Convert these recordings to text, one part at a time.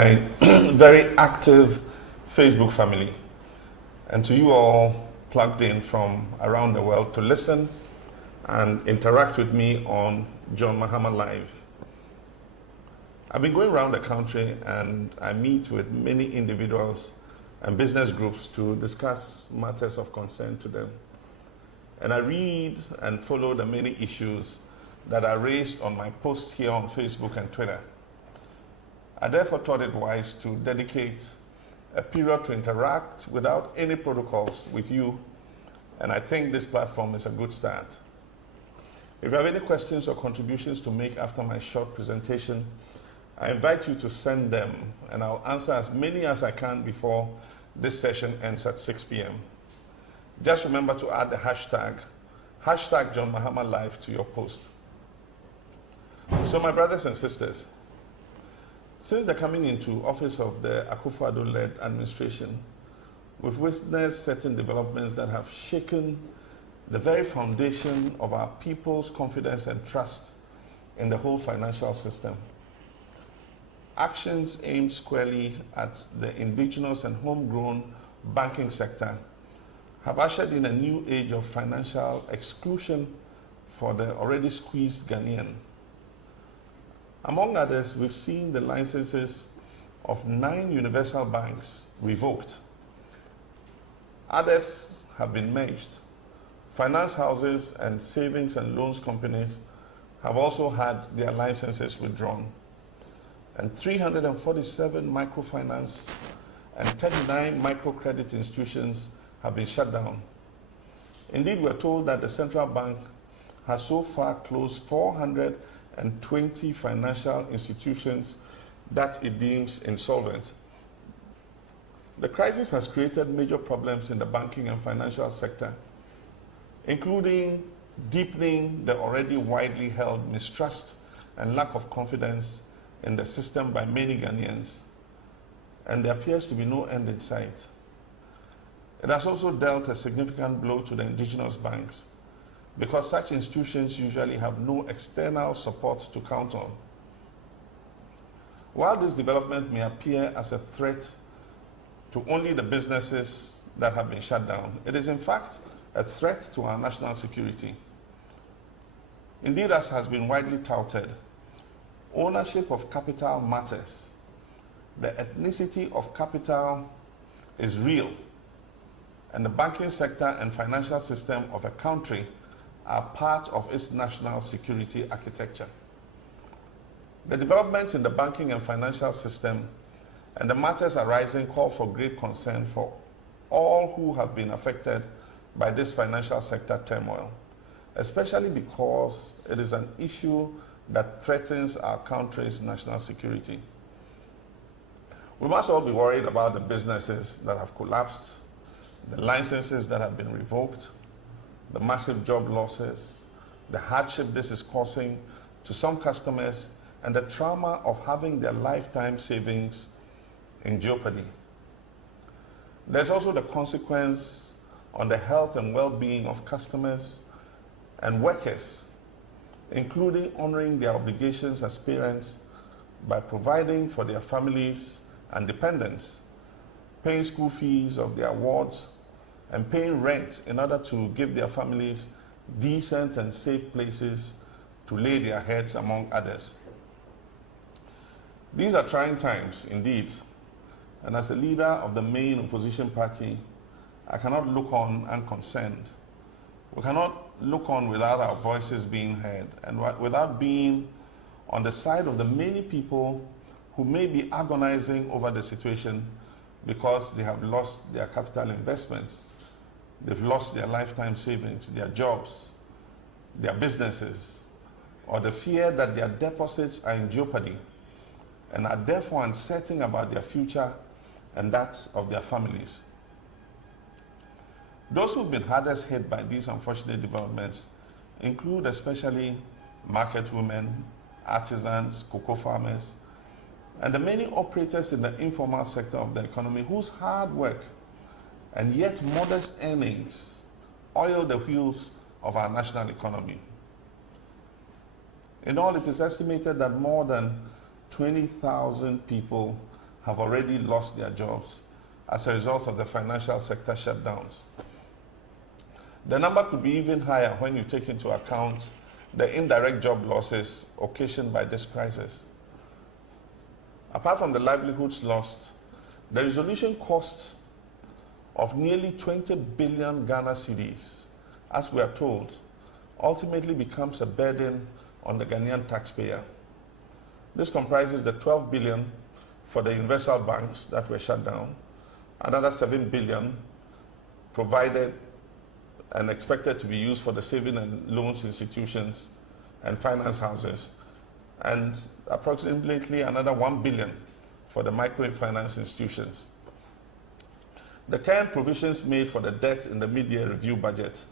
A very active Facebook family, and to you all plugged in from around the world to listen and interact with me on John Mahama Live. I've been going around the country and I meet with many individuals and business groups to discuss matters of concern to them. And I read and follow the many issues that are raised on my posts here on Facebook and Twitter. I therefore thought it wise to dedicate a period to interact without any protocols with you, and I think this platform is a good start. If you have any questions or contributions to make after my short presentation, I invite you to send them, and I'll answer as many as I can before this session ends at 6 p.m. Just remember to add the hashtag John Mahama Live to your post. So my brothers and sisters, since the coming into office of the Akufo-Addo-led administration, we've witnessed certain developments that have shaken the very foundation of our people's confidence and trust in the whole financial system. Actions aimed squarely at the indigenous and homegrown banking sector have ushered in a new age of financial exclusion for the already squeezed Ghanaian. Among others, we've seen the licenses of 9 universal banks revoked. Others have been merged. Finance houses and savings and loans companies have also had their licenses withdrawn. And 347 microfinance and 39 microcredit institutions have been shut down. Indeed, we're told that the central bank has so far closed 420 financial institutions that it deems insolvent. The crisis has created major problems in the banking and financial sector, including deepening the already widely held mistrust and lack of confidence in the system by many Ghanaians, and there appears to be no end in sight. It has also dealt a significant blow to the indigenous banks, because such institutions usually have no external support to count on. While this development may appear as a threat to only the businesses that have been shut down, it is in fact a threat to our national security. Indeed, as has been widely touted, ownership of capital matters. The ethnicity of capital is real, and the banking sector and financial system of a country are part of its national security architecture. The developments in the banking and financial system and the matters arising call for great concern for all who have been affected by this financial sector turmoil, especially because it is an issue that threatens our country's national security. We must all be worried about the businesses that have collapsed, the licenses that have been revoked, the massive job losses, the hardship this is causing to some customers, and the trauma of having their lifetime savings in jeopardy. There's also the consequence on the health and well-being of customers and workers, including honoring their obligations as parents by providing for their families and dependents, paying school fees of their wards, and paying rent in order to give their families decent and safe places to lay their heads, among others. These are trying times, indeed, and as a leader of the main opposition party, I cannot look on unconcerned. We cannot look on without our voices being heard and without being on the side of the many people who may be agonizing over the situation because they have lost their capital investments, they've lost their lifetime savings, their jobs, their businesses, or the fear that their deposits are in jeopardy and are therefore uncertain about their future and that of their families. Those who've been hardest hit by these unfortunate developments include especially market women, artisans, cocoa farmers, and the many operators in the informal sector of the economy whose hard work and yet modest earnings oil the wheels of our national economy. In all, it is estimated that more than 20,000 people have already lost their jobs as a result of the financial sector shutdowns. The number could be even higher when you take into account the indirect job losses occasioned by this crisis. Apart from the livelihoods lost, the resolution cost of nearly 20 billion Ghana cedis, as we are told, ultimately becomes a burden on the Ghanaian taxpayer. This comprises the 12 billion for the universal banks that were shut down, another 7 billion provided and expected to be used for the saving and loans institutions and finance houses, and approximately another 1 billion for the microfinance institutions. The current provisions made for the debt in the mid-year review budget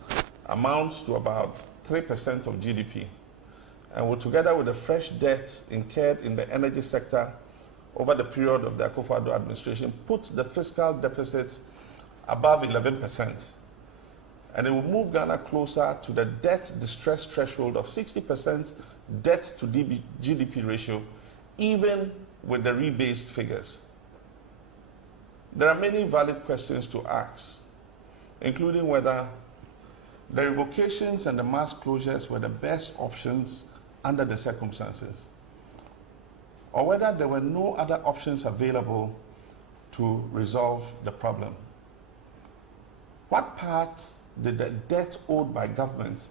amounts to about 3% of GDP, and will, together with the fresh debt incurred in the energy sector over the period of the Akufo-Addo administration, put the fiscal deficit above 11%. And it will move Ghana closer to the debt distress threshold of 60% debt to GDP ratio, even with the rebased figures. There are many valid questions to ask, including whether the revocations and the mass closures were the best options under the circumstances, or whether there were no other options available to resolve the problem. What part did the debt owed by government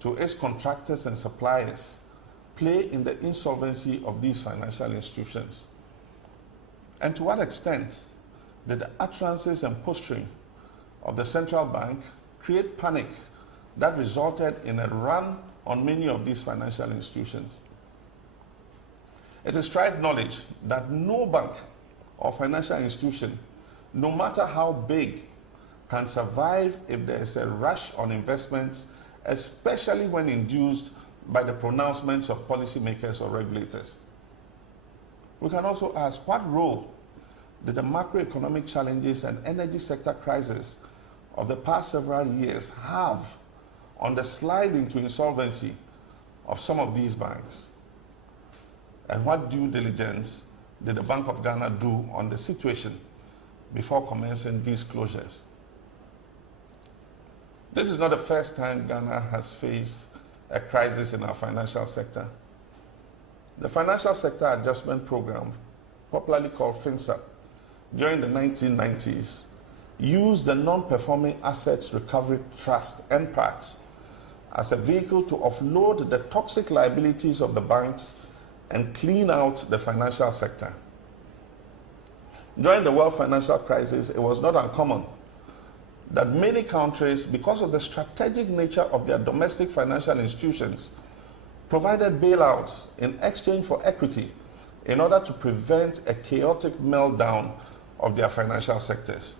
to its contractors and suppliers play in the insolvency of these financial institutions? And to what extent did the utterances and posturing of the central bank create panic that resulted in a run on many of these financial institutions? It is tried knowledge that no bank or financial institution, no matter how big, can survive if there is a rush on investments, especially when induced by the pronouncements of policymakers or regulators. We can also ask, what role did the macroeconomic challenges and energy sector crisis of the past several years have on the slide into insolvency of some of these banks? And what due diligence did the Bank of Ghana do on the situation before commencing these closures? This is not the first time Ghana has faced a crisis in our financial sector. The Financial Sector Adjustment Program, popularly called FinSAP, during the 1990s, used the Non-Performing Assets Recovery Trust, NPAT, as a vehicle to offload the toxic liabilities of the banks and clean out the financial sector. During the world financial crisis, it was not uncommon that many countries, because of the strategic nature of their domestic financial institutions, provided bailouts in exchange for equity in order to prevent a chaotic meltdown of their financial sectors.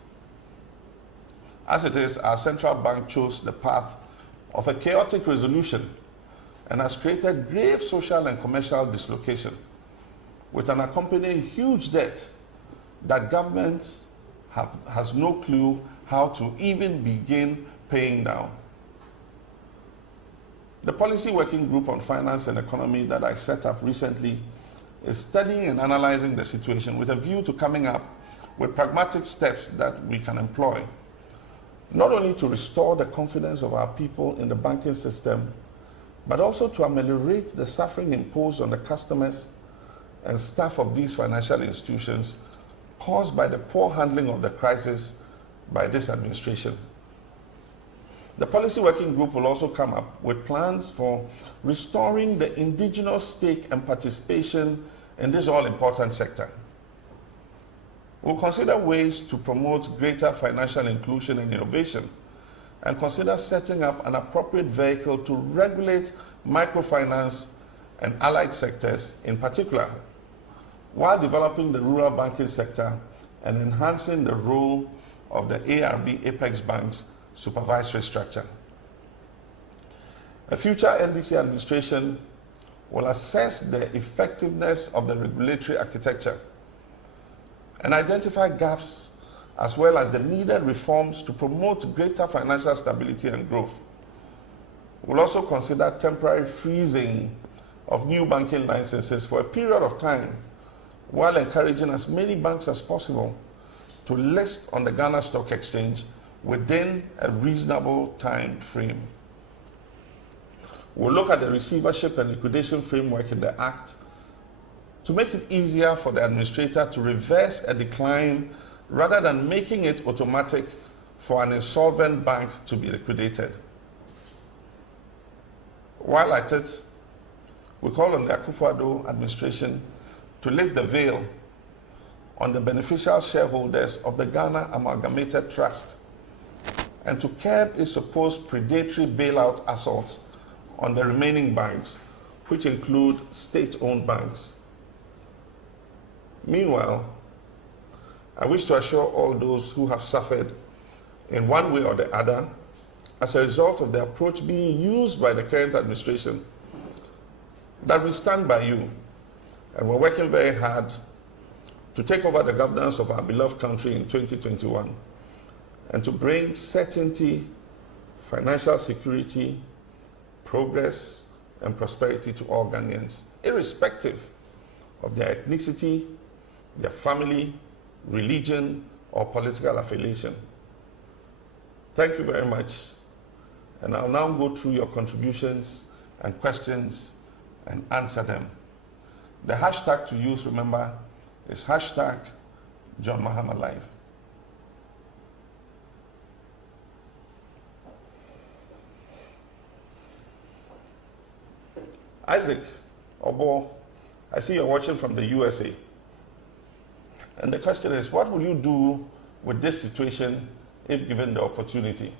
As it is, our central bank chose the path of a chaotic resolution and has created grave social and commercial dislocation, with an accompanying huge debt that governments has no clue how to even begin paying down. The Policy Working Group on Finance and Economy that I set up recently is studying and analyzing the situation with a view to coming up with pragmatic steps that we can employ, not only to restore the confidence of our people in the banking system, but also to ameliorate the suffering imposed on the customers and staff of these financial institutions caused by the poor handling of the crisis by this administration. The Policy Working Group will also come up with plans for restoring the indigenous stake and participation in this all-important sector. We'll consider ways to promote greater financial inclusion and innovation, and consider setting up an appropriate vehicle to regulate microfinance and allied sectors in particular, while developing the rural banking sector and enhancing the role of the ARB Apex Bank's supervisory structure. A future NDC administration will assess the effectiveness of the regulatory architecture and identify gaps as well as the needed reforms to promote greater financial stability and growth. We'll also consider temporary freezing of new banking licenses for a period of time while encouraging as many banks as possible to list on the Ghana Stock Exchange within a reasonable time frame. We'll look at the receivership and liquidation framework in the Act to make it easier for the administrator to reverse a decline rather than making it automatic for an insolvent bank to be liquidated. While at it, we call on the Akufo-Addo administration to lift the veil on the beneficial shareholders of the Ghana Amalgamated Trust and to curb its supposed predatory bailout assaults on the remaining banks, which include state-owned banks. Meanwhile, I wish to assure all those who have suffered in one way or the other as a result of the approach being used by the current administration that we stand by you, and we're working very hard to take over the governance of our beloved country in 2021 and to bring certainty, financial security, progress, and prosperity to all Ghanaians, irrespective of their ethnicity, their family, religion, or political affiliation. Thank you very much. And I'll now go through your contributions and questions and answer them. The hashtag to use, remember, is hashtag John Mahama Live. Isaac Obo, I see you're watching from the USA. And the question is, what will you do with this situation if given the opportunity?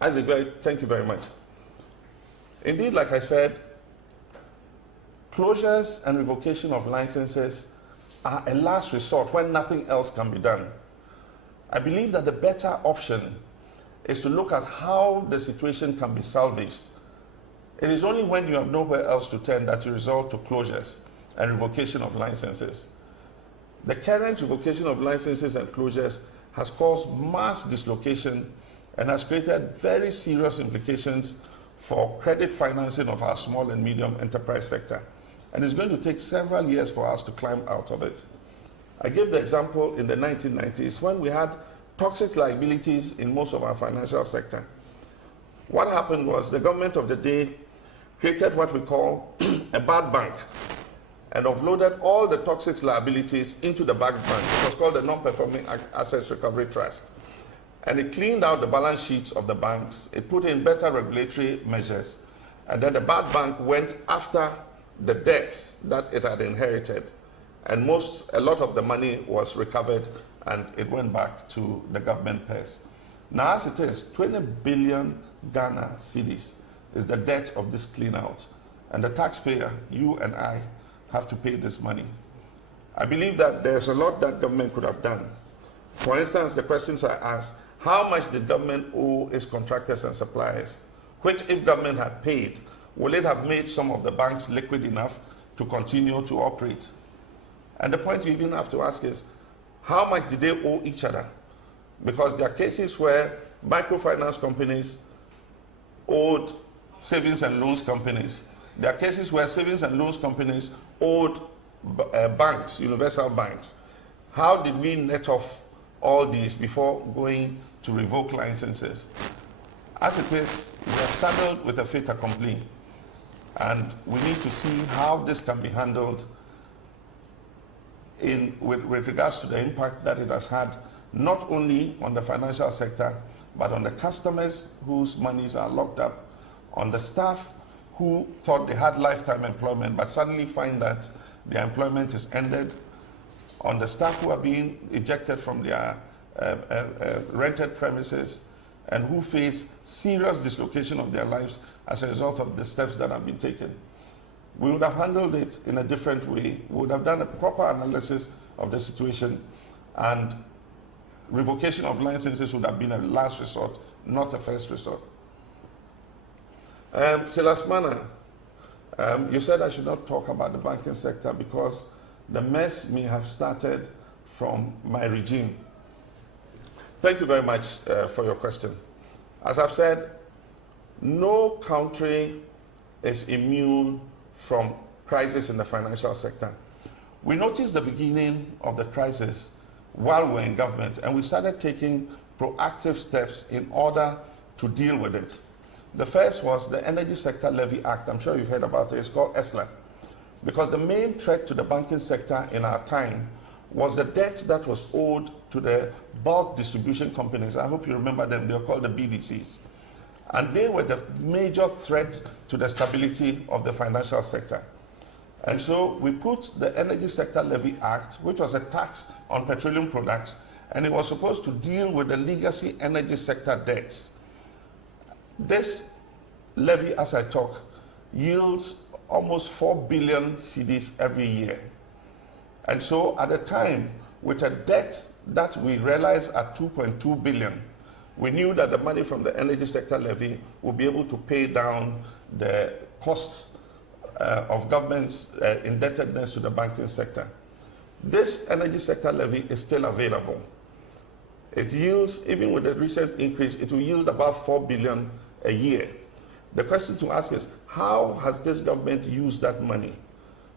Isaac, thank you very much. Indeed, like I said, closures and revocation of licenses are a last resort when nothing else can be done. I believe that the better option is to look at how the situation can be salvaged. It is only when you have nowhere else to turn that you resort to closures and revocation of licenses. The current revocation of licenses and closures has caused mass dislocation and has created very serious implications for credit financing of our small and medium enterprise sector. And it's going to take several years for us to climb out of it. I gave the example in the 1990s when we had toxic liabilities in most of our financial sector. What happened was the government of the day created what we call a bad bank and offloaded all the toxic liabilities into the bad bank. It was called the Non-Performing Assets Recovery Trust. And it cleaned out the balance sheets of the banks. It put in better regulatory measures. And then the bad bank went after the debts that it had inherited. And a lot of the money was recovered and it went back to the government purse. Now, as it is, 20 billion Ghana cedis is the debt of this clean out. And the taxpayer, you and I, have to pay this money. I believe that there's a lot that government could have done. For instance, the questions I asked, how much did government owe its contractors and suppliers? Which, if government had paid, will it have made some of the banks liquid enough to continue to operate? And the point you even have to ask is, how much did they owe each other? Because there are cases where microfinance companies owed savings and loans companies. There are cases where savings and loans companies owed banks, universal banks. How did we net off all these before going to revoke licenses? As it is, we are saddled with a fait accompli, and we need to see how this can be handled with regards to the impact that it has had, not only on the financial sector, but on the customers whose monies are locked up, on the staff who thought they had lifetime employment, but suddenly find that their employment is ended, on the staff who are being ejected from their rented premises, and who face serious dislocation of their lives as a result of the steps that have been taken. We would have handled it in a different way. We would have done a proper analysis of the situation, and revocation of licenses would have been a last resort, not a first resort. Silas Mana, you said I should not talk about the banking sector because the mess may have started from my regime. Thank you very much for your question. As I've said, no country is immune from crisis in the financial sector. We noticed the beginning of the crisis while we were in government, and we started taking proactive steps in order to deal with it. The first was the Energy Sector Levy Act. I'm sure you've heard about it. It's called ESLA. Because the main threat to the banking sector in our time was the debt that was owed to the bulk distribution companies. I hope you remember them. They were called the BDCs. And they were the major threat to the stability of the financial sector. And so we put the Energy Sector Levy Act, which was a tax on petroleum products, and it was supposed to deal with the legacy energy sector debts. This levy, as I talk, yields almost 4 billion cedis every year. And so at the time, with a debt that we realized at 2.2 billion, we knew that the money from the energy sector levy would be able to pay down the cost of government's indebtedness to the banking sector. This energy sector levy is still available. It yields, even with the recent increase, it will yield about 4 billion a year. The question to ask is, how has this government used that money?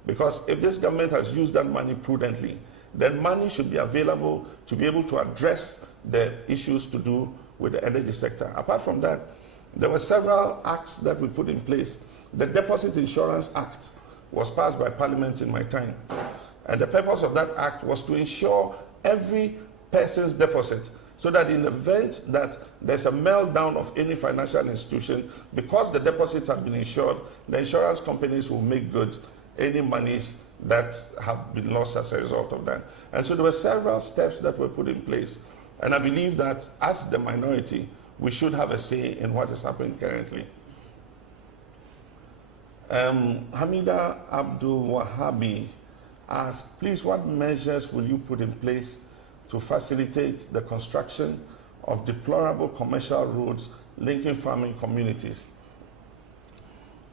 Because if this government has used that money prudently, then money should be available to be able to address the issues to do with the energy sector. Apart from that, there were several acts that we put in place. The Deposit Insurance Act was passed by Parliament in my time. And the purpose of that act was to ensure every person's deposit, so that in the event that there's a meltdown of any financial institution, because the deposits have been insured, the insurance companies will make good any monies that have been lost as a result of that. And so there were several steps that were put in place. And I believe that as the minority, we should have a say in what is happening currently. Hamida Abdul Wahabi asked, please, what measures will you put in place to facilitate the construction of deplorable commercial roads linking farming communities?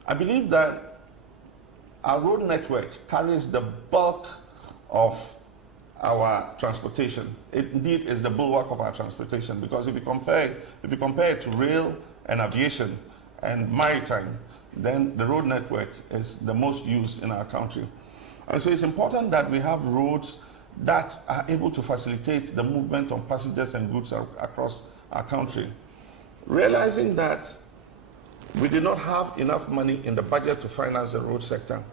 I believe that our road network carries the bulk of our transportation. It indeed is the bulwark of our transportation, because if you compare it to rail and aviation and maritime, then the road network is the most used in our country. And so it's important that we have roads that are able to facilitate the movement of passengers and goods across our country. Realizing that we did not have enough money in the budget to finance the road sector,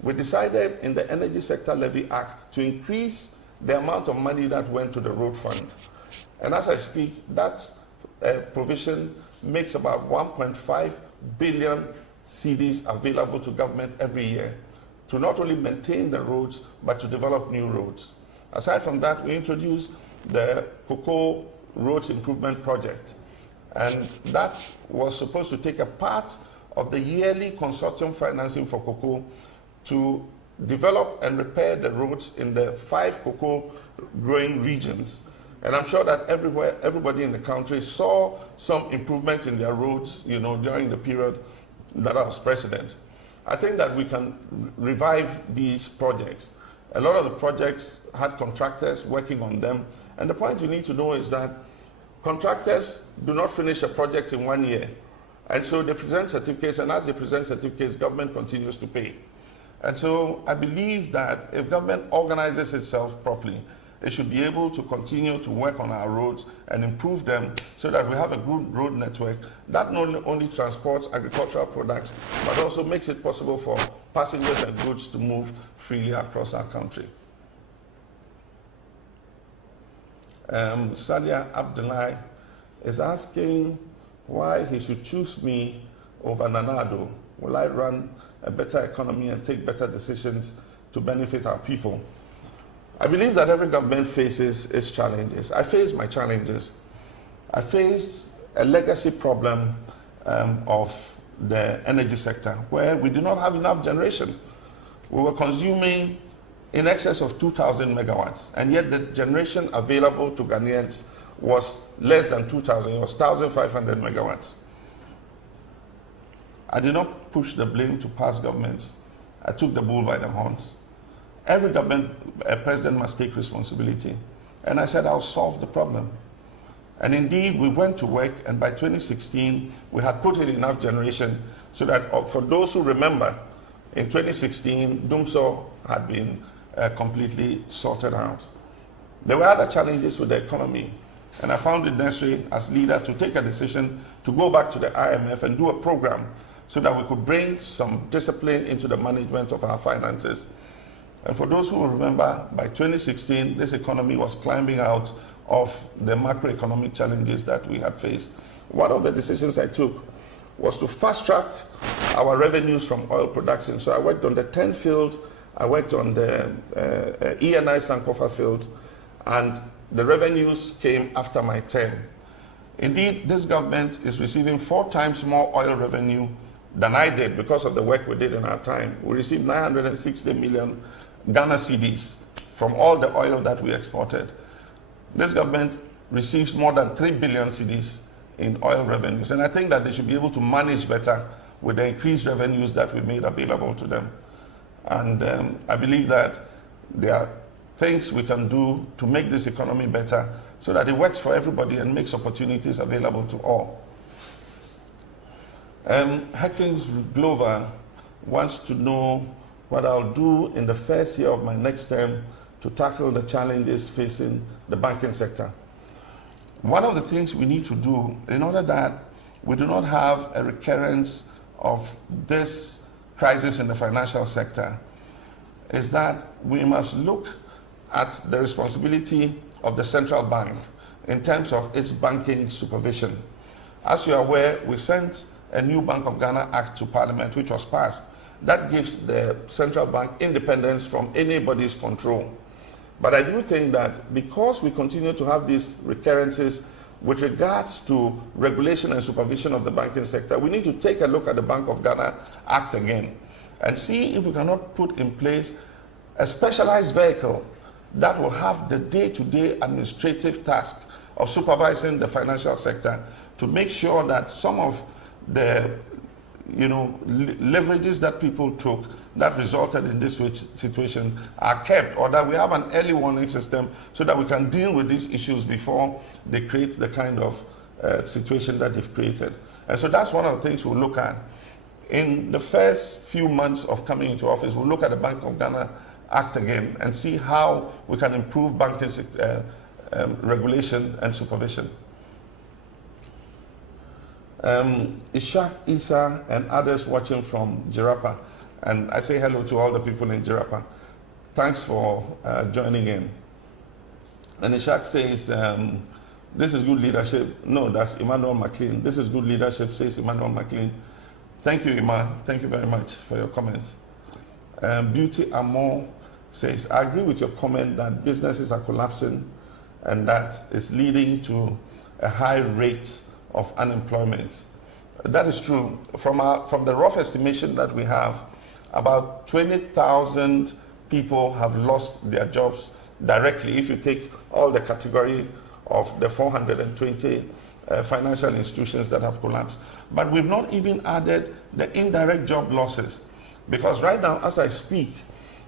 we decided in the Energy Sector Levy Act to increase the amount of money that went to the road fund. And as I speak, that provision makes about 1.5 billion cedis available to government every year to not only maintain the roads, but to develop new roads. Aside from that, we introduced the Cocoa Roads Improvement Project. And that was supposed to take a part of the yearly consortium financing for cocoa to develop and repair the roads in the 5 cocoa growing regions. And I'm sure that everybody in the country saw some improvement in their roads, during the period that I was president. I think that we can revive these projects. A lot of the projects had contractors working on them. And the point you need to know is that contractors do not finish a project in 1 year. And so they present certificates, and as they present certificates, government continues to pay. And so I believe that if government organizes itself properly, it should be able to continue to work on our roads and improve them so that we have a good road network that not only transports agricultural products, but also makes it possible for passengers and goods to move freely across our country. Sadia Abdullahi is asking why he should choose me over Nanado. Will I run a better economy and take better decisions to benefit our people? I believe that every government faces its challenges. I faced my challenges. I faced a legacy problem of the energy sector where we did not have enough generation. We were consuming in excess of 2,000 megawatts, and yet the generation available to Ghanaians was less than 2,000. It was 1,500 megawatts. I did not push the blame to past governments. I took the bull by the horns. Every government, a president must take responsibility. And I said, I'll solve the problem. And indeed, we went to work, and by 2016, we had put in enough generation so that, for those who remember, in 2016, Dumso had been completely sorted out. There were other challenges with the economy, and I found it necessary as leader to take a decision to go back to the IMF and do a program so that we could bring some discipline into the management of our finances. And for those who will remember, by 2016, this economy was climbing out of the macroeconomic challenges that we had faced. One of the decisions I took was to fast-track our revenues from oil production. So I worked on the 10 field, I worked on the ENI Sankofa field, and the revenues came after my term. Indeed, this government is receiving 4 times more oil revenue than I did because of the work we did in our time. We received 960 million Ghana cedis from all the oil that we exported. This government receives more than 3 billion cedis in oil revenues, and I think that they should be able to manage better with the increased revenues that we made available to them. And I believe that there are things we can do to make this economy better so that it works for everybody and makes opportunities available to all. Hawkins Glover wants to know what I'll do in the first year of my next term to tackle the challenges facing the banking sector. One of the things we need to do in order that we do not have a recurrence of this crisis in the financial sector is that we must look at the responsibility of the central bank in terms of its banking supervision. As you are aware, we sent a new Bank of Ghana Act to Parliament, which was passed. That gives the central bank independence from anybody's control. But I do think that because we continue to have these recurrences with regards to regulation and supervision of the banking sector, we need to take a look at the Bank of Ghana Act again and see if we cannot put in place a specialized vehicle that will have the day-to-day administrative task of supervising the financial sector to make sure that some of the leverages that people took that resulted in this situation are kept, or that we have an early warning system so that we can deal with these issues before they create the kind of situation that they've created. And so that's one of the things we'll look at. In the first few months of coming into office, we'll look at the Bank of Ghana Act again and see how we can improve banking regulation and supervision. Ishak Isa and others watching from Jirapa, and I say hello to all the people in Jirapa. Thanks for joining in. And Ishak says, this is good leadership. No, that's Emmanuel McLean. This is good leadership, says Emmanuel McLean. Thank you, Emma. Thank you very much for your comment. Beauty Amor says, I agree with your comment that businesses are collapsing and that is leading to a high rate of unemployment. That is true. From the rough estimation that we have, about 20,000 people have lost their jobs directly if you take all the category of the 420 financial institutions that have collapsed. But we've not even added the indirect job losses, because right now, as I speak,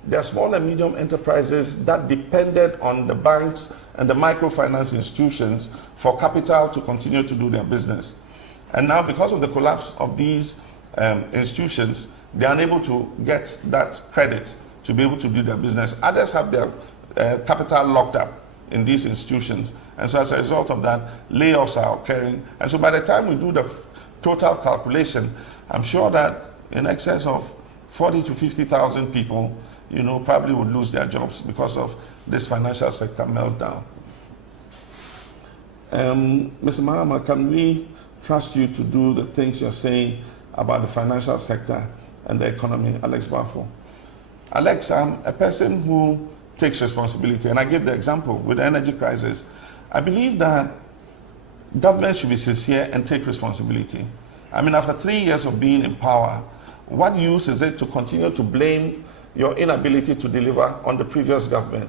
there are small and medium enterprises that depended on the banks and the microfinance institutions for capital to continue to do their business. And now, because of the collapse of these institutions, they are unable to get that credit to be able to do their business. Others have their capital locked up in these institutions. And so as a result of that, layoffs are occurring. And so by the time we do the total calculation, I'm sure that in excess of 40 to 50,000 people, probably would lose their jobs because of this financial sector meltdown. Mr. Mahama, can we trust you to do the things you're saying about the financial sector and the economy? Alex Bafo. Alex, I'm a person who takes responsibility, and I give the example with the energy crisis. I believe that government should be sincere and take responsibility. I mean, after 3 years of being in power, what use is it to continue to blame your inability to deliver on the previous government?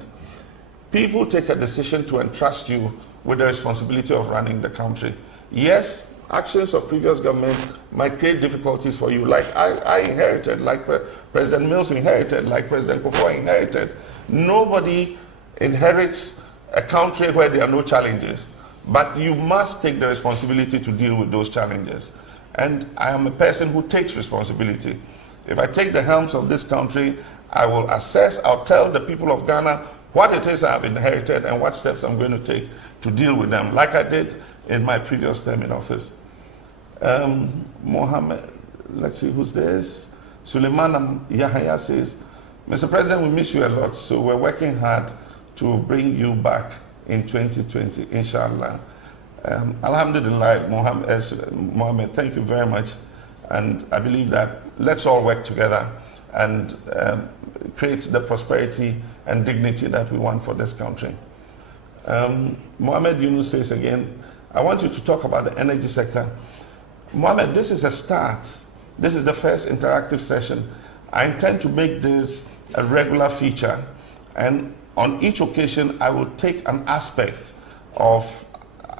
People take a decision to entrust you with the responsibility of running the country. Yes, actions of previous governments might create difficulties for you, like I inherited, like President Mills inherited, like President Kufuor inherited. Nobody inherits a country where there are no challenges, but you must take the responsibility to deal with those challenges. And I am a person who takes responsibility. If I take the helms of this country, I will assess, I'll tell the people of Ghana what it is I've inherited and what steps I'm going to take to deal with them, like I did in my previous term in office. Mohammed, let's see who's this. Suleiman Yahya says, Mr. President, we miss you a lot, so we're working hard to bring you back in 2020, inshallah. Alhamdulillah, Mohammed, thank you very much. And I believe that let's all work together and create the prosperity and dignity that we want for this country. Mohammed Yunus says again, I want you to talk about the energy sector. Mohammed, this is a start. This is the first interactive session. I intend to make this a regular feature, and on each occasion I will take an aspect of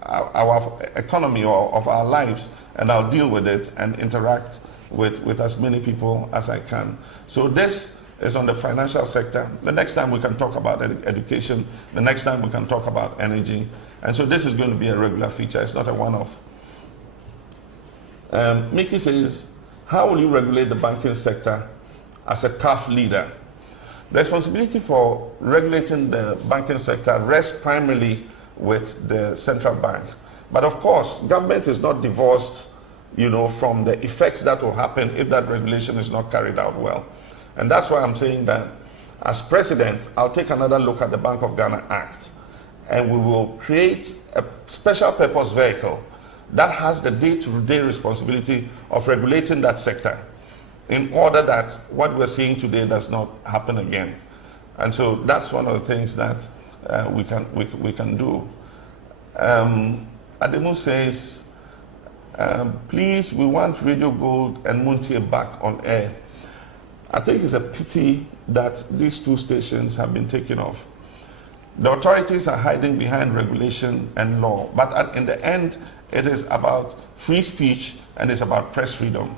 our economy or of our lives, and I'll deal with it and interact with as many people as I can. So this is on the financial sector. The next time we can talk about education. The next time we can talk about energy. And so this is going to be a regular feature. It's not a one-off. Mickey says, how will you regulate the banking sector as a tough leader? The responsibility for regulating the banking sector rests primarily with the central bank. But of course, government is not divorced, from the effects that will happen if that regulation is not carried out well. And that's why I'm saying that as president, I'll take another look at the Bank of Ghana Act, and we will create a special purpose vehicle that has the day-to-day responsibility of regulating that sector in order that what we're seeing today does not happen again. And so that's one of the things that we can do. Ademu says, please, we want Radio Gold and Muntie back on air. I think it's a pity that these two stations have been taken off. The authorities are hiding behind regulation and law, but in the end, it is about free speech and it's about press freedom.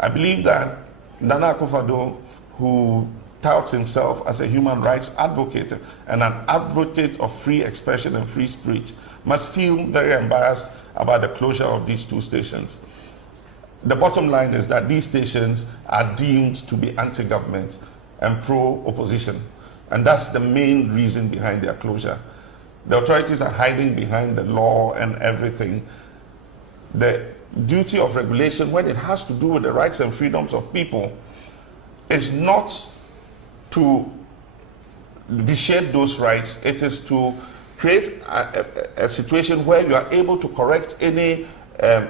I believe that Nana Akufo-Addo, who touts himself as a human rights advocate and an advocate of free expression and free speech, must feel very embarrassed about the closure of these two stations. The bottom line is that these stations are deemed to be anti-government and pro-opposition. And that's the main reason behind their closure. The authorities are hiding behind the law and everything. The duty of regulation, when it has to do with the rights and freedoms of people, is not to vitiate those rights. It is to create a situation where you are able to correct any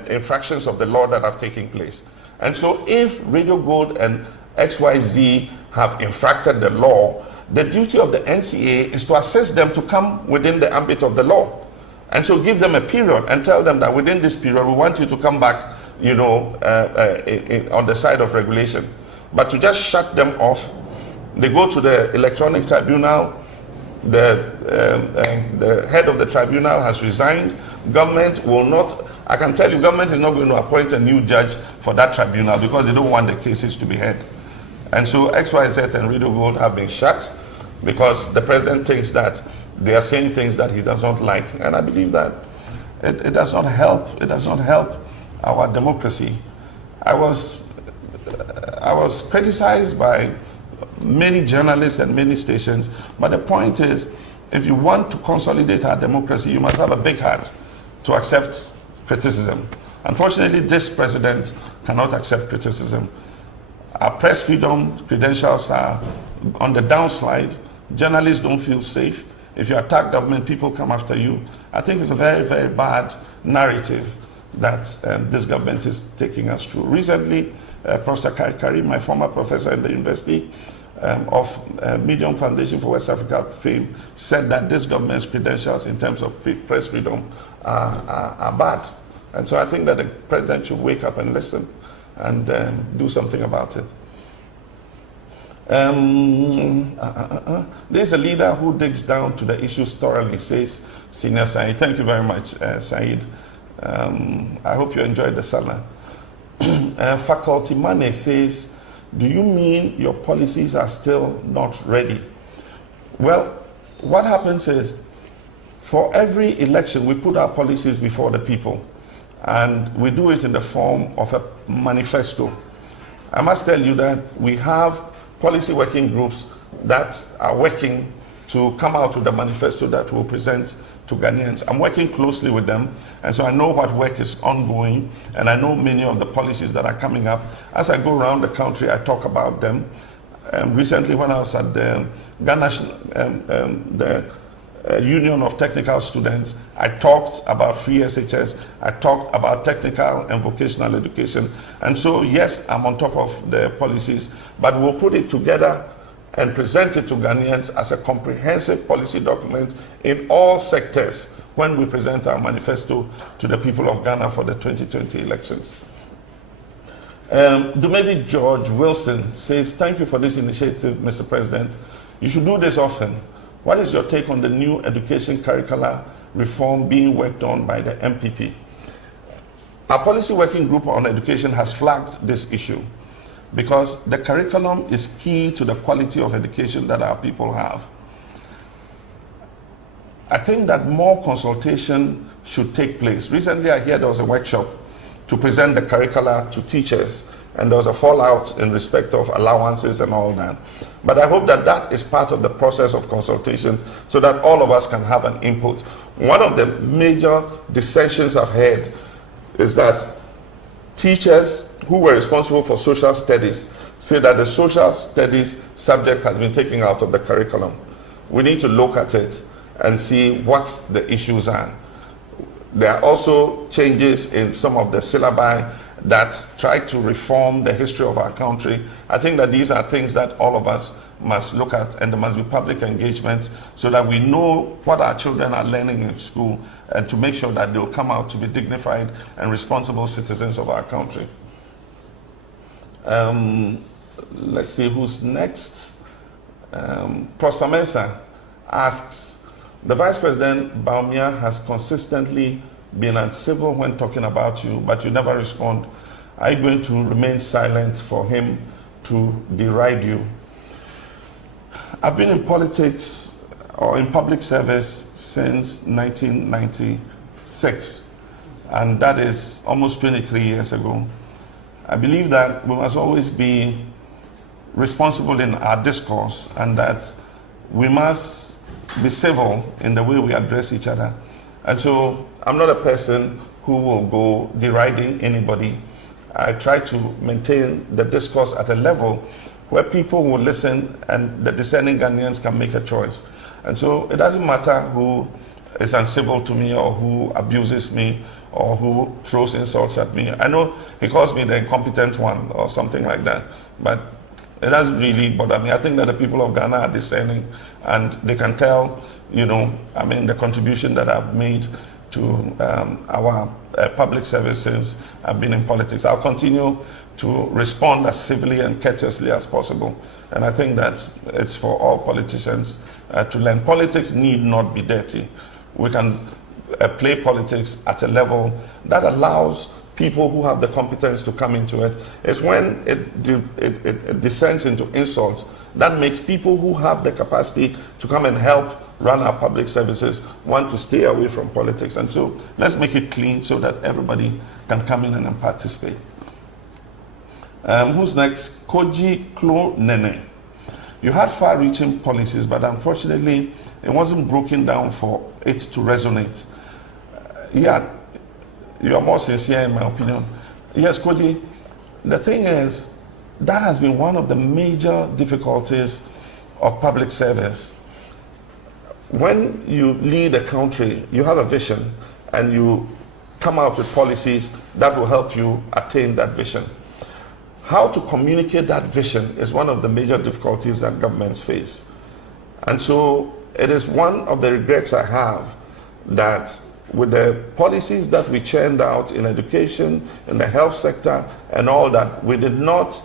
infractions of the law that have taken place. And so if Radio Gold and XYZ have infracted the law, the duty of the NCA is to assist them to come within the ambit of the law. And so give them a period and tell them that within this period, we want you to come back, on the side of regulation. But to just shut them off, they go to the electronic tribunal, the head of the tribunal has resigned. Government will not, I can tell you, government is not going to appoint a new judge for that tribunal because they don't want the cases to be heard. And so XYZ and Radio Gold have been shut because the president thinks that they are saying things that he does not like. And I believe that it does not help. It does not help our democracy. I was criticized by many journalists and many stations, but the point is, if you want to consolidate our democracy, you must have a big heart to accept criticism. Unfortunately, this president cannot accept criticism. Our press freedom credentials are on the downslide. Journalists don't feel safe. If you attack government, people come after you. I think it's a very, very bad narrative that this government is taking us through. Recently, Professor Karim, my former professor in the University of Medium Foundation for West Africa fame, said that this government's credentials in terms of press freedom are bad. And so I think that the president should wake up and listen and do something about it. There's a leader who digs down to the issues thoroughly, says Senior Said. Thank you very much, Said. I hope you enjoyed the salah. Faculty Money says, do you mean your policies are still not ready? Well, what happens is, for every election, we put our policies before the people, and we do it in the form of a manifesto. I must tell you that we have policy working groups that are working to come out with the manifesto that we'll present to Ghanaians. I'm working closely with them, and so I know what work is ongoing, and I know many of the policies that are coming up. As I go around the country, I talk about them. Recently, when I was at the Ghana, Union of Technical Students, I talked about free SHS, I talked about technical and vocational education. And so, yes, I'm on top of the policies, but we'll put it together and present it to Ghanaians as a comprehensive policy document in all sectors when we present our manifesto to the people of Ghana for the 2020 elections. Dumevi George Wilson says, thank you for this initiative, Mr. President. You should do this often. What is your take on the new education curricular reform being worked on by the MPP? Our policy working group on education has flagged this issue because the curriculum is key to the quality of education that our people have. I think that more consultation should take place. Recently, I heard there was a workshop to present the curricula to teachers, and there was a fallout in respect of allowances and all that. But I hope that that is part of the process of consultation so that all of us can have an input. One of the major dissensions I've heard is that teachers who were responsible for social studies say that the social studies subject has been taken out of the curriculum. We need to look at it and see what the issues are. There are also changes in some of the syllabi that try to reform the history of our country. I think that these are things that all of us must look at, and there must be public engagement so that we know what our children are learning in school and to make sure that they'll come out to be dignified and responsible citizens of our country. Let's see who's next. Prosper Mensah asks, the Vice President Baumia has consistently been uncivil when talking about you, but you never respond. Are you going to remain silent for him to deride you? I've been in politics or in public service since 1996, and that is almost 23 years ago. I believe that we must always be responsible in our discourse and that we must be civil in the way we address each other. And so I'm not a person who will go deriding anybody. I try to maintain the discourse at a level where people will listen and the discerning Ghanaians can make a choice. And so it doesn't matter who is uncivil to me or who abuses me or who throws insults at me. I know he calls me the incompetent one or something like that, but it doesn't really bother me. I think that the people of Ghana are discerning and they can tell, you know, I mean, the contribution that I've made to our public service since I've been in politics. I'll continue to respond as civilly and courteously as possible. And I think that it's for all politicians to learn. Politics need not be dirty. We can play politics at a level that allows people who have the competence to come into it. It's when it descends into insults that makes people who have the capacity to come and help run our public services want to stay away from politics. And so let's make it clean so that everybody can come in and participate. Who's next? Koji Klo Nene. You had far-reaching policies, but unfortunately, it wasn't broken down for it to resonate. Yeah, you are more sincere in my opinion. Yes, Koji, the thing is, that has been one of the major difficulties of public service. When you lead a country, you have a vision and you come out with policies that will help you attain that vision. How to communicate that vision is one of the major difficulties that governments face. And so it is one of the regrets I have that with the policies that we churned out in education, in the health sector and all that, we did not,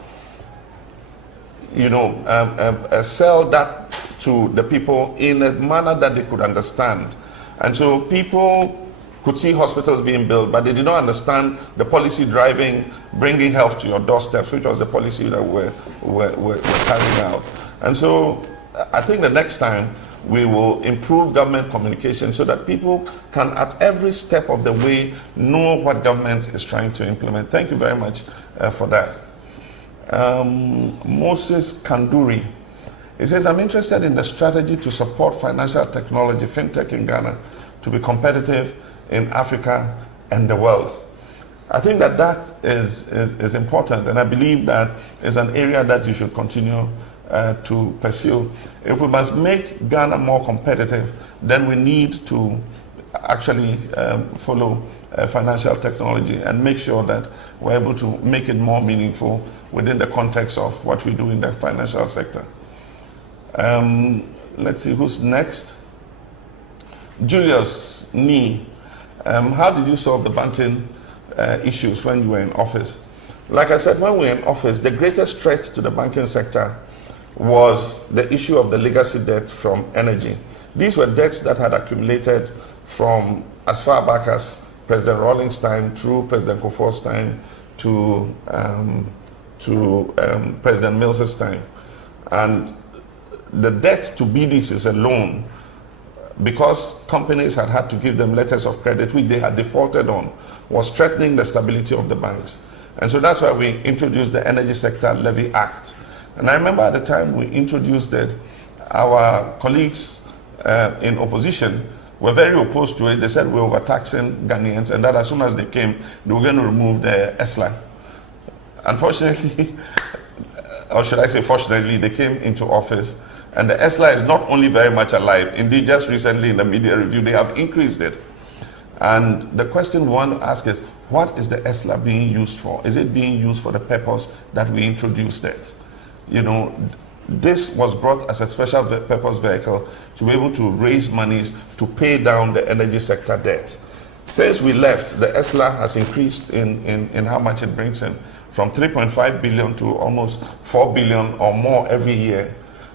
you know, sell that to the people in a manner that they could understand. And so people could see hospitals being built, but they did not understand the policy driving, bringing health to your doorsteps, which was the policy that we're carrying out. And so I think the next time we will improve government communication so that people can at every step of the way know what government is trying to implement. Thank you very much for that. Moses Kanduri. He says, I'm interested in the strategy to support financial technology, fintech in Ghana, to be competitive in Africa and the world. I think that that is important, and I believe that is an area that you should continue to pursue. If we must make Ghana more competitive, then we need to actually follow financial technology and make sure that we're able to make it more meaningful within the context of what we do in the financial sector. Let's see who's next. Julius Nee, how did you solve the banking issues when you were in office? Like I said, when we were in office, the greatest threat to the banking sector was the issue of the legacy debt from energy. These were debts that had accumulated from as far back as President Rawlings' time through President Kufuor's time to President Mills's time. And the debt to BDCs alone, because companies had to give them letters of credit which they had defaulted on, was threatening the stability of the banks. And so that's why we introduced the Energy Sector Levy Act. And I remember at the time we introduced it, our colleagues in opposition were very opposed to it. They said we were overtaxing Ghanaians, and that as soon as they came, they were going to remove the ESLA. Unfortunately, or should I say fortunately, they came into office, and the ESLA is not only very much alive, indeed just recently in the media review, they have increased it. And the question we want to ask is, what is the ESLA being used for? Is it being used for the purpose that we introduced it? You know, this was brought as a special purpose vehicle to be able to raise monies to pay down the energy sector debt. Since we left, the ESLA has increased in how much it brings in, from 3.5 billion to almost 4 billion or more every year.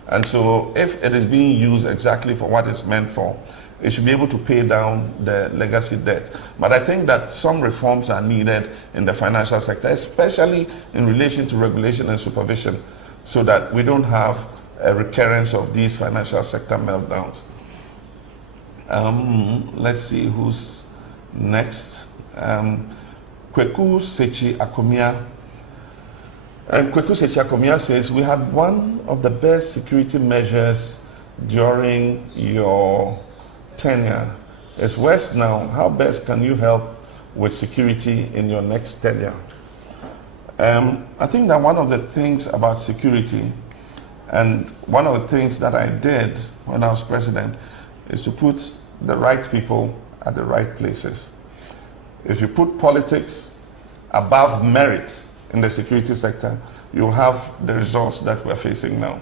And so if it is being used exactly for what it's meant for, it should be able to pay down the legacy debt. But I think that some reforms are needed in the financial sector, especially in relation to regulation and supervision, so that we don't have a recurrence of these financial sector meltdowns. Let's see who's next. Kweku Sechi Akomia. And Kweku Sechi Akomia says, we had one of the best security measures during your tenure. It's worse now. How best can you help with security in your next tenure? I think that one of the things about security, and one of the things that I did when I was president, is to put the right people at the right places. If you put politics above merit in the security sector, you'll have the results that we're facing now.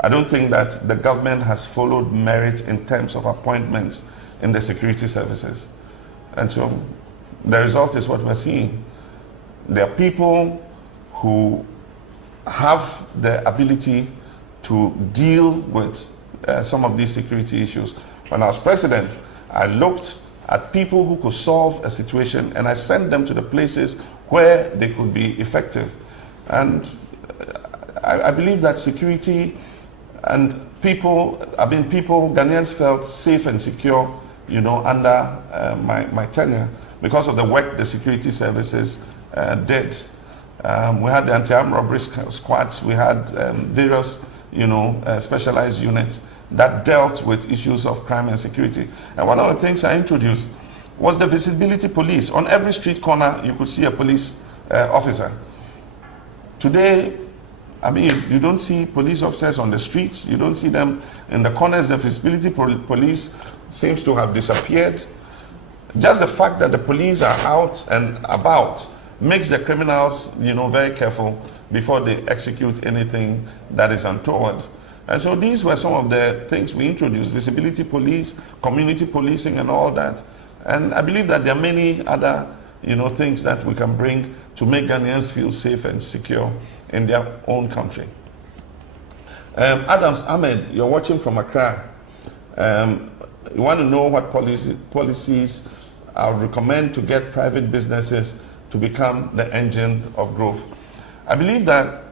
I don't think that the government has followed merit in terms of appointments in the security services. And so the result is what we're seeing. There are people who have the ability to deal with some of these security issues. When I was president, I looked at people who could solve a situation and I sent them to the places where they could be effective. And I believe that security and Ghanaians felt safe and secure, you know, under my tenure because of the work the security services did. We had the anti-armed robbery squads, we had various, you know, specialized units that dealt with issues of crime and security. And one of the things I introduced was the visibility police. On every street corner, you could see a police officer. Today, I mean, you don't see police officers on the streets, you don't see them in the corners. The visibility police seems to have disappeared. Just the fact that the police are out and about makes the criminals, you know, very careful before they execute anything that is untoward. And so these were some of the things we introduced: visibility police, community policing, and all that. And I believe that there are many other, you know, things that we can bring to make Ghanaians feel safe and secure in their own country. Adams Ahmed, you're watching from Accra. You want to know what policies I would recommend to get private businesses to become the engine of growth. I believe that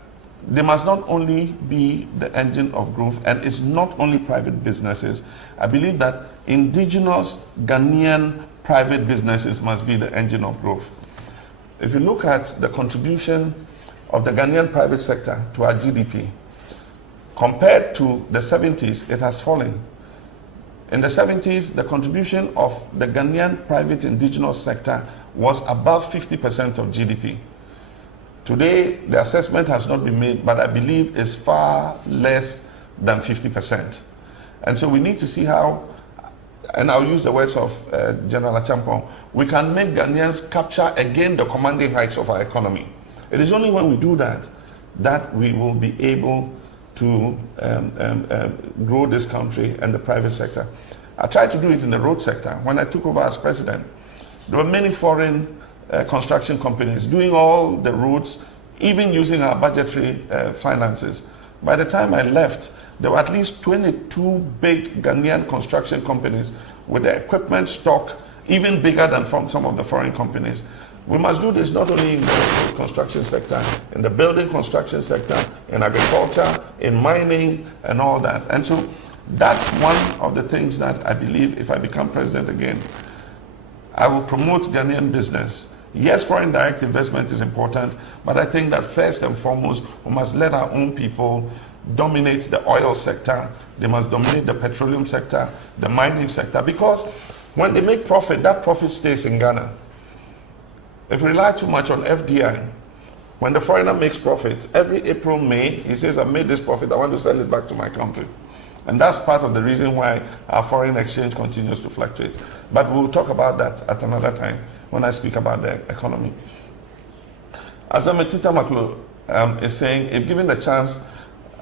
they must not only be the engine of growth, and it's not only private businesses. I believe that indigenous Ghanaian private businesses must be the engine of growth. If you look at the contribution of the Ghanaian private sector to our GDP. Compared to the 70s, it has fallen. In the 70s, the contribution of the Ghanaian private indigenous sector was above 50% of GDP. Today, the assessment has not been made, but I believe it's far less than 50%. And so we need to see how, and I'll use the words of General Achampong, we can make Ghanaians capture again the commanding heights of our economy. It is only when we do that that we will be able to grow this country and the private sector. I tried to do it in the road sector. When I took over as president, there were many foreign construction companies doing all the roads, even using our budgetary finances. By the time I left, there were at least 22 big Ghanaian construction companies with the equipment stock even bigger than from some of the foreign companies. We must do this not only in the construction sector, in the building construction sector, in agriculture, in mining, and all that. And so that's one of the things that I believe if I become president again, I will promote Ghanaian business. Yes, foreign direct investment is important, but I think that first and foremost, we must let our own people dominate the oil sector. They must dominate the petroleum sector, the mining sector, because when they make profit, that profit stays in Ghana. If we rely too much on FDI, when the foreigner makes profit, every April, May, he says, I've made this profit, I want to send it back to my country. And that's part of the reason why our foreign exchange continues to fluctuate. But we'll talk about that at another time when I speak about the economy. As Ametita Maklo is saying, if given the chance,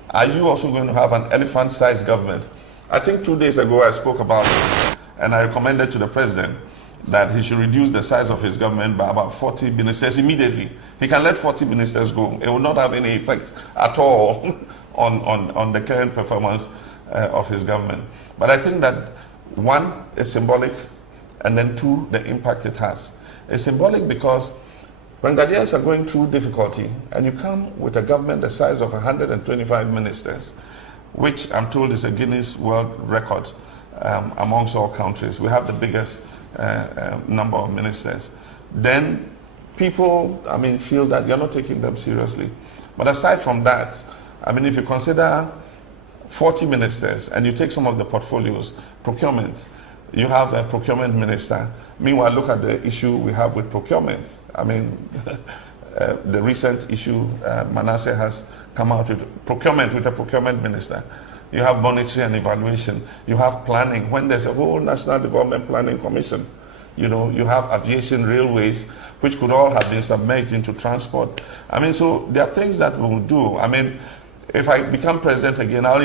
are you also going to have an elephant-sized government? I think 2 days ago I spoke about it, and I recommended to the president that he should reduce the size of his government by about 40 ministers immediately. He can let 40 ministers go. It will not have any effect at all on the current performance of his government. But I think that one, it's symbolic, and then two, the impact it has. It's symbolic because when Ghanaians are going through difficulty and you come with a government the size of 125 ministers, which I'm told is a Guinness World Record amongst all countries, we have the biggest number of ministers, then people, feel that you're not taking them seriously. But aside from that, if you consider 40 ministers and you take some of the portfolios, procurement, you have a procurement minister. Meanwhile, look at the issue we have with procurement. The recent issue Manasseh has come out with procurement, with a procurement minister. You have monitoring and evaluation. You have planning. When there's a whole National Development Planning Commission, you have aviation, railways, which could all have been submerged into transport. So there are things that we will do. If I become president again, I'll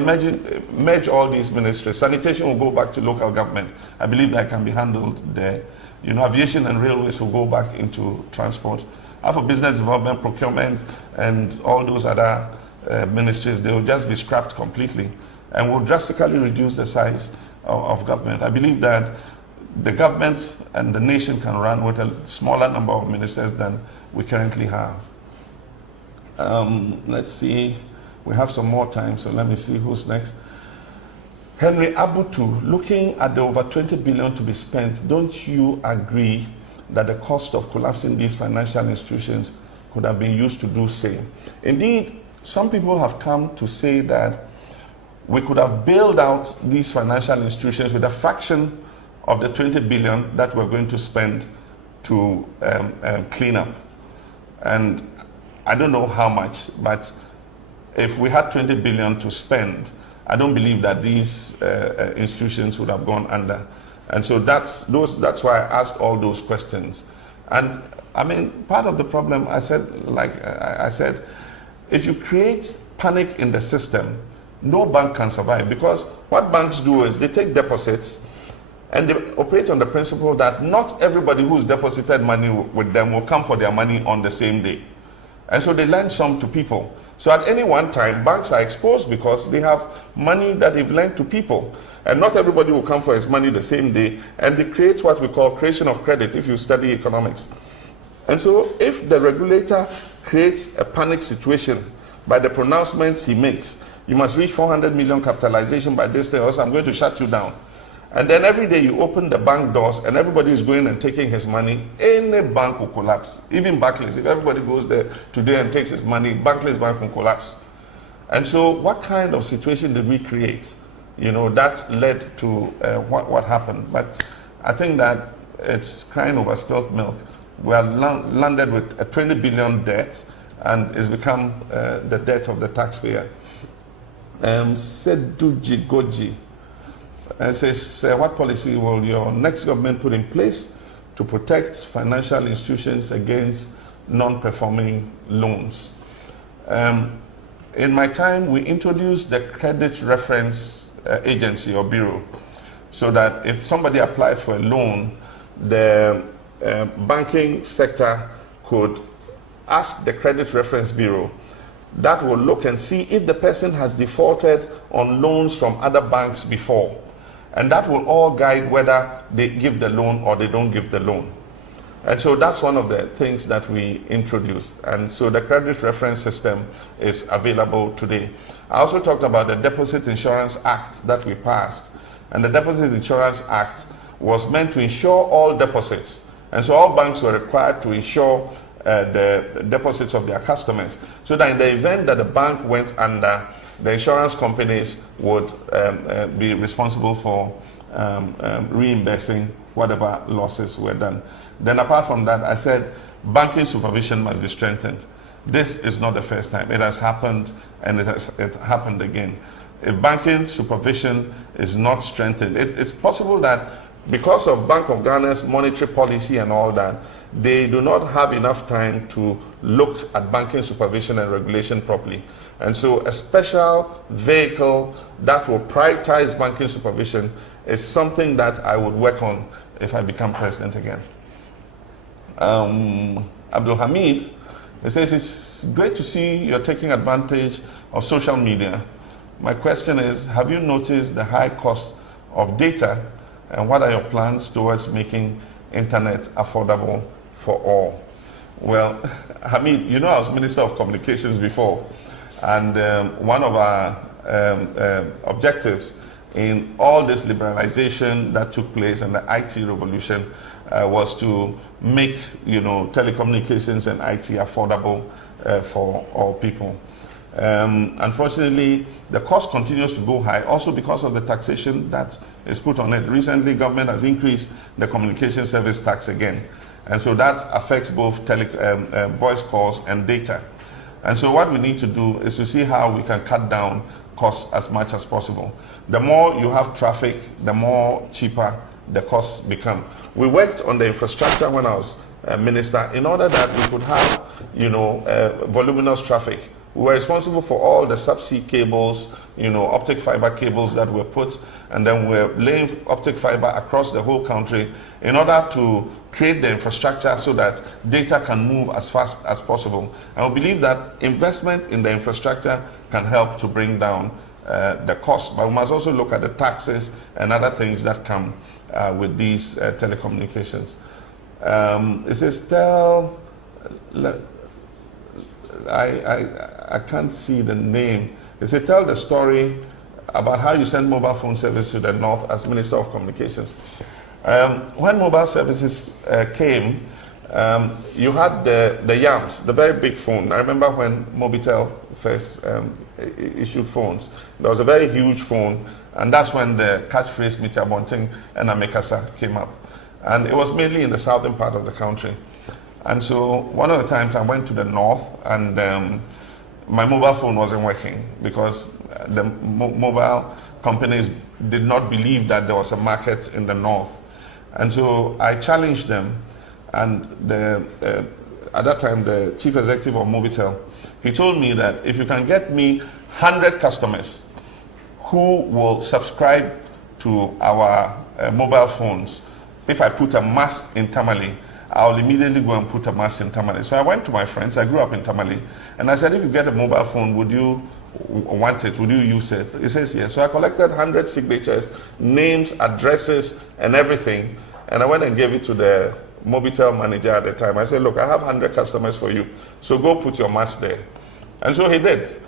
merge all these ministries. Sanitation will go back to local government. I believe that can be handled there. Aviation and railways will go back into transport. For business development, procurement, and all those other ministries, they will just be scrapped completely and will drastically reduce the size of government. I believe that the government and the nation can run with a smaller number of ministers than we currently have. Let's see. We have some more time, so let me see who's next. Henry Abutu, looking at the over 20 billion to be spent, don't you agree that the cost of collapsing these financial institutions could have been used to do same? Indeed, some people have come to say that we could have bailed out these financial institutions with a fraction of the 20 billion that we're going to spend to clean up. And I don't know how much, but if we had 20 billion to spend, I don't believe that these institutions would have gone under. And so that's why I asked all those questions. And part of the problem, I said, if you create panic in the system, no bank can survive, because what banks do is they take deposits and they operate on the principle that not everybody who's deposited money with them will come for their money on the same day. And so they lend some to people. So at any one time, banks are exposed because they have money that they've lent to people. And not everybody will come for his money the same day. And they create what we call creation of credit, if you study economics. And so if the regulator creates a panic situation by the pronouncements he makes, you must reach 400 million capitalization by this day, or else I'm going to shut you down. And then every day you open the bank doors and everybody is going and taking his money, any bank will collapse. Even Barclays, if everybody goes there today and takes his money, Barclays Bank will collapse. And so what kind of situation did we create? You know, that led to what happened. But I think that it's crying over spilt milk. We are landed with a 20 billion debt, and it's become the debt of the taxpayer. Seduji Goji says, what policy will your next government put in place to protect financial institutions against non-performing loans? In my time, we introduced the Credit Reference Agency or Bureau, so that if somebody applied for a loan, the banking sector could ask the Credit Reference Bureau. That will look and see if the person has defaulted on loans from other banks before. And that will all guide whether they give the loan or they don't give the loan. And so that's one of the things that we introduced. And so the credit reference system is available today. I also talked about the Deposit Insurance Act that we passed. And the Deposit Insurance Act was meant to insure all deposits. And so all banks were required to insure the deposits of their customers, so that in the event that the bank went under, the insurance companies would be responsible for reimbursing whatever losses were done. Then apart from that, I said banking supervision must be strengthened. This is not the first time. It has happened, and it happened again. If banking supervision is not strengthened, it's possible that because of Bank of Ghana's monetary policy and all that, they do not have enough time to look at banking supervision and regulation properly. And so a special vehicle that will prioritize banking supervision is something that I would work on if I become president again. Abdul Hamid, he says, it's great to see you're taking advantage of social media. My question is, have you noticed the high cost of data, and what are your plans towards making internet affordable for all? Well, Hamid, you know I was Minister of Communications before, and one of our objectives in all this liberalization that took place and the IT revolution was to make, telecommunications and IT affordable for all people. Unfortunately, the cost continues to go high, also because of the taxation that is put on it. Recently, government has increased the communication service tax again. And so that affects both voice calls and data. And so what we need to do is to see how we can cut down costs as much as possible. The more you have traffic, the more cheaper the costs become. We worked on the infrastructure when I was minister in order that we could have, voluminous traffic. We were responsible for all the subsea cables, optic fiber cables that were put, and then we're laying optic fiber across the whole country in order to create the infrastructure so that data can move as fast as possible. And we believe that investment in the infrastructure can help to bring down the cost. But we must also look at the taxes and other things that come with these telecommunications. It says, I can't see the name. It says, tell the story about how you sent mobile phone service to the North as Minister of Communications. When mobile services came, you had the YAMS, the very big phone. I remember when Mobitel first issued phones. There was a very huge phone, and that's when the catchphrase Miti Abonting and Amekasa came up. And it was mainly in the southern part of the country. And so one of the times I went to the North, and my mobile phone wasn't working because the mobile companies did not believe that there was a market in the North. And so I challenged them, and at that time the chief executive of Mobitel, he told me that if you can get me 100 customers who will subscribe to our mobile phones, if I put a mast in Tamale, I'll immediately go and put a mast in Tamale. So I went to my friends, I grew up in Tamale, and I said, if you get a mobile phone, would you want it? Would you use it? He says, yes. So I collected 100 signatures, names, addresses, and everything, and I went and gave it to the Mobitel manager at the time. I said, look, I have 100 customers for you, so go put your mast there. And so he did.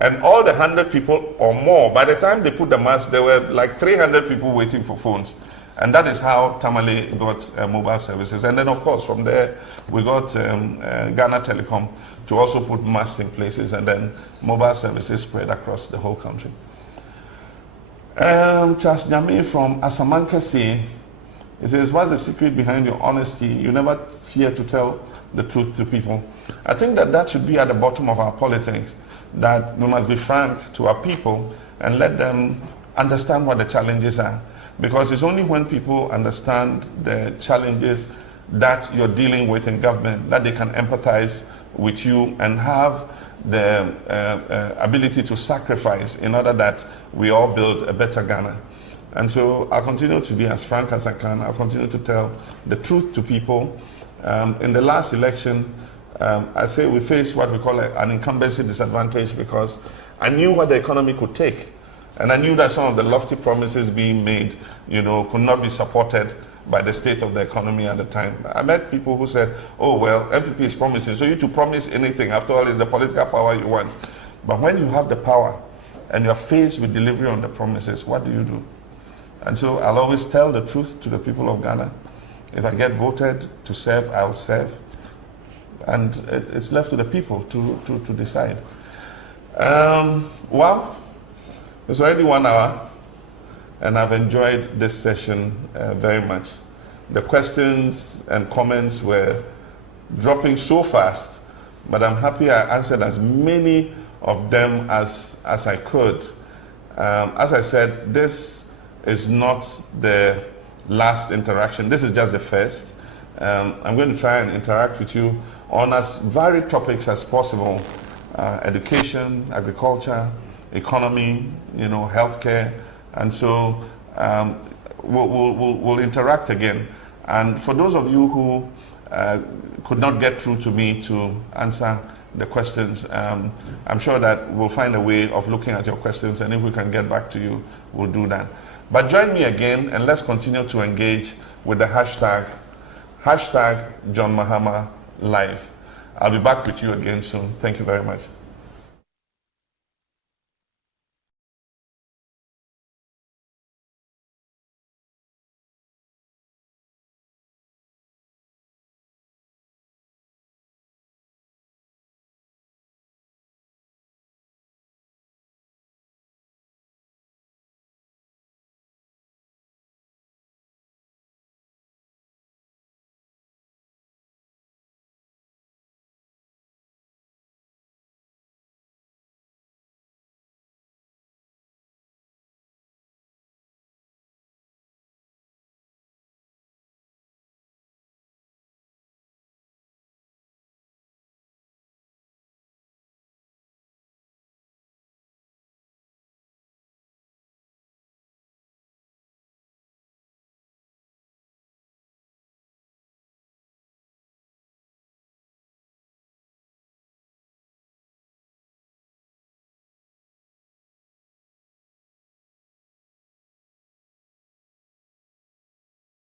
And all the 100 people or more, by the time they put the mask, there were like 300 people waiting for phones. And that is how Tamale got mobile services. And then, of course, from there, we got Ghana Telecom to also put masts in places, and then mobile services spread across the whole country. Charles Nyame from Asamankasi, he says, what's the secret behind your honesty? You never fear to tell the truth to people. I think that should be at the bottom of our politics, that we must be frank to our people and let them understand what the challenges are. Because it's only when people understand the challenges that you're dealing with in government that they can empathize with you and have the ability to sacrifice in order that we all build a better Ghana. And so I'll continue to be as frank as I can. I'll continue to tell the truth to people. In the last election, I say we faced what we call an incumbency disadvantage, because I knew what the economy could take. And I knew that some of the lofty promises being made, could not be supported by the state of the economy at the time. I met people who said, oh, well, MPP is promising, so you to promise anything. After all, it's the political power you want. But when you have the power and you're faced with delivery on the promises, what do you do? And so I'll always tell the truth to the people of Ghana. If I get voted to serve, I'll serve. And it's left to the people to decide. Well, it's already 1 hour, and I've enjoyed this session very much. The questions and comments were dropping so fast, but I'm happy I answered as many of them as I could. As I said, this is not the last interaction. This is just the first. I'm going to try and interact with you on as varied topics as possible. Education, agriculture, economy, healthcare. And so we'll interact again. And for those of you who could not get through to me to answer the questions, I'm sure that we'll find a way of looking at your questions, and if we can get back to you, we'll do that. But join me again, and let's continue to engage with the hashtag John Mahama Live. I'll be back with you again soon. Thank you very much.